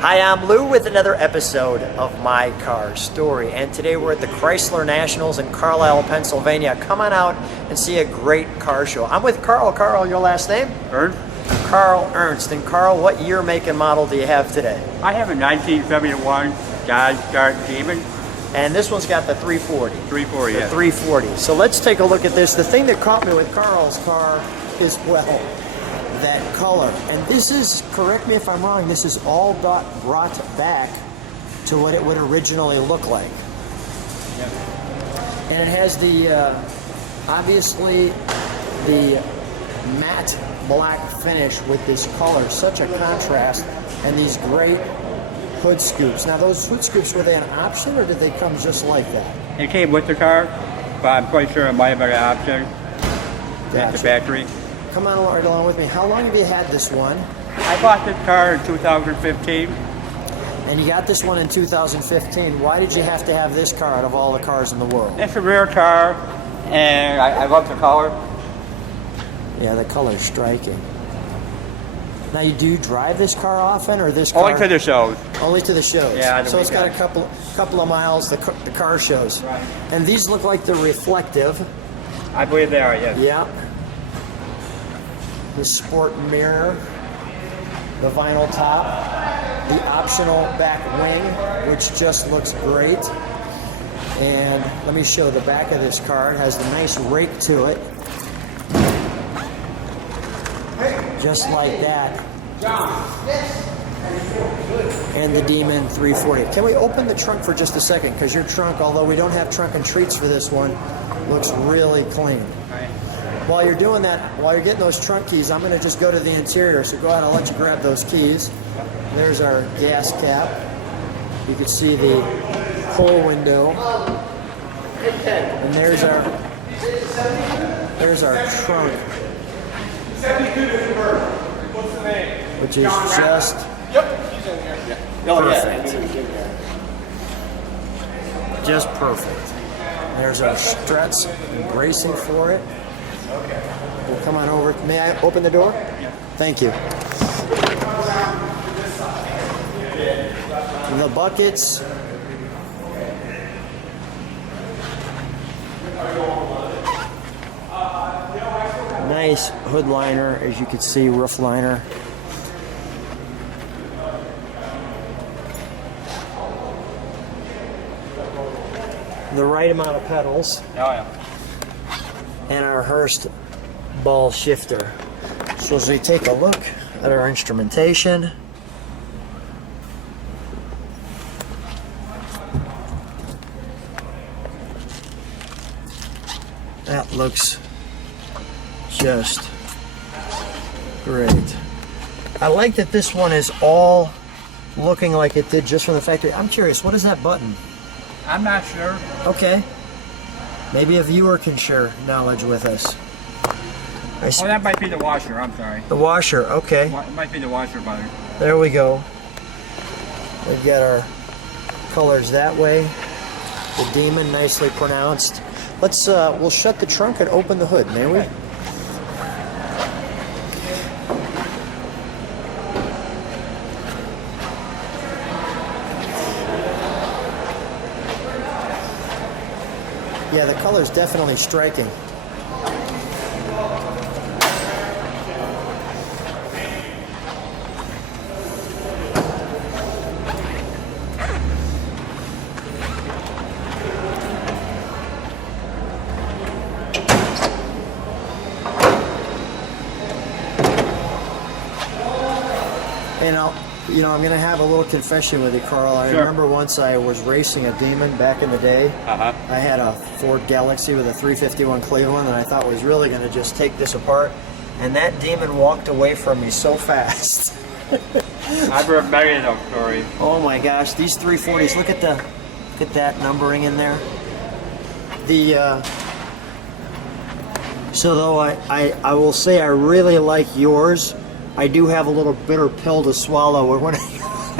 Hi, I'm Lou with another episode of My Car Story, and today we're at the Chrysler Nationals in Carlisle, Pennsylvania. Come on out and see a great car show. I'm with Carl. Carl, your last name? Ernst? Karl Ernst. And Carl, what year, make, and model do you have today? I have a 1971 Dodge Dart Demon. And this one's got the 340. 340, the yeah. 340. So let's take a look at this. The thing that caught me with Carl's car is, well, that color. And this is, correct me if I'm wrong, this is all brought back to what it would originally look like. Yeah. And it has the, obviously, the matte black finish with this color, such a contrast, and these great hood scoops. Now those hood scoops, were they an option or did they come just like that? It came with the car, but I'm quite sure it might have been an option at the factory. Come on right along with me. How long have you had this one? I bought this car in 2015. And you got this one in 2015. Why did you have to have this car out of all the cars in the world? It's a rare car, and I love the color. Yeah, the color's striking. Now, you do drive this car often, or this car? Only to the shows. Only to the shows. Yeah. So it's got a couple of miles. The car shows. Right. And these look like they're reflective. I believe they are, yes. Yeah. The sport mirror, the vinyl top, the optional back wing, which just looks great. And let me show the back of this car. It has the nice rake to it. Just like that. And the Demon 340. Can we open the trunk for just a second? Because your trunk, although we don't have trunk and treats for this one, looks really clean. While you're doing that, while you're getting those trunk keys, I'm going to just go to the interior. So go ahead, I'll let you grab those keys. There's our gas cap. You can see the pull window. And there's our trunk, which is just perfect. Just perfect. There's our struts and bracing for it. We'll come on over. May I open the door? Yeah. Thank you. The buckets. Nice hood liner, as you can see, roof liner. The right amount of pedals. Oh, yeah. And our Hurst ball shifter. So as we take a look at our instrumentation, that looks just great. I like that this one is all looking like it did just from the factory. I'm curious, what is that button? I'm not sure. Okay. Maybe a viewer can share knowledge with us. Oh, that might be the washer, I'm sorry. The washer, okay. It might be the washer button. There we go. We've got our colors that way. The Demon, nicely pronounced. Let's, we'll shut the trunk and open the hood, may we? Okay. Yeah, the color's definitely striking. And I'm going to have a little confession with you, Carl. I remember once I was racing a Demon back in the day. Uh-huh. I had a Ford Galaxy with a 351 Cleveland, and I thought was really going to just take this apart. And that Demon walked away from me so fast. I've heard many of those stories. Oh my gosh, these 340s! Look at that numbering in there. So though I will say I really like yours, I do have a little bitter pill to swallow when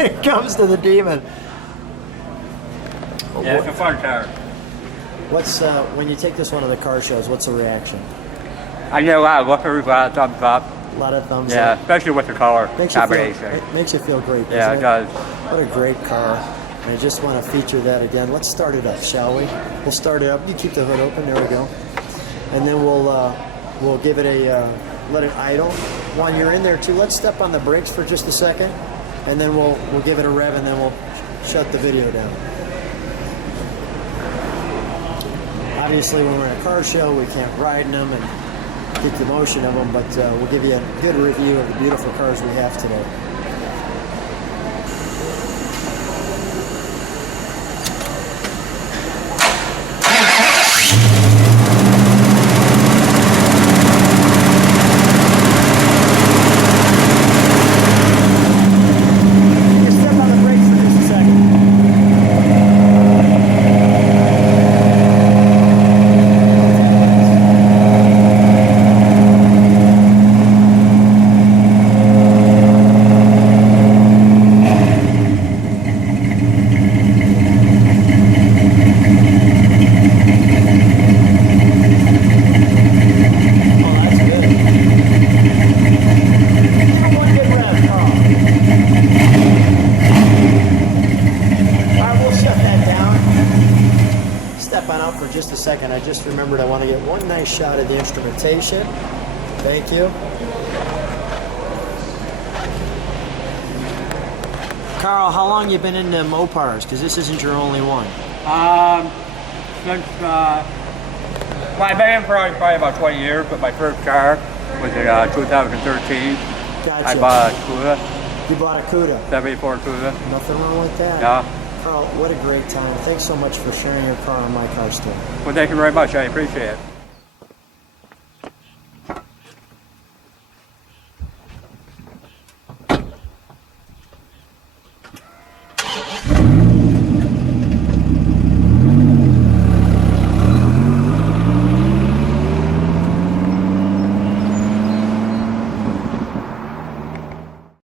it comes to the Demon. Yeah, it's a fun car. What's when you take this one to the car shows? What's the reaction? I get a lot of lookers, a lot of thumbs up. A lot of thumbs Yeah, up. especially with the color Makes you, feel, combination. it makes you feel great, Yeah, it doesn't does. What a great car. And I just want to feature that again. Let's start it up, shall we? We'll start it up. You keep the hood open. There we go. And then we'll give it a let it idle. While you're in there too, let's step on the brakes for just a second, and then we'll give it a rev, and then we'll shut the video down. Obviously, when we're in a car show, we can't ride in them and get the motion of them, but we'll give you a good review of the beautiful cars we have today. For just a second, I just remembered I want to get one nice shot of the instrumentation. Thank you. Carl, how long you been into Mopars? Because this isn't your only one. Since well, I've been in for probably about 20 years, but my first car was in 2013. Gotcha. I bought a Cuda, You bought a Cuda. 74 Cuda. Nothing wrong with that. Yeah. Carl, what a great time. Thanks so much for sharing your car on My Car Store. Well, thank you very much. I appreciate it.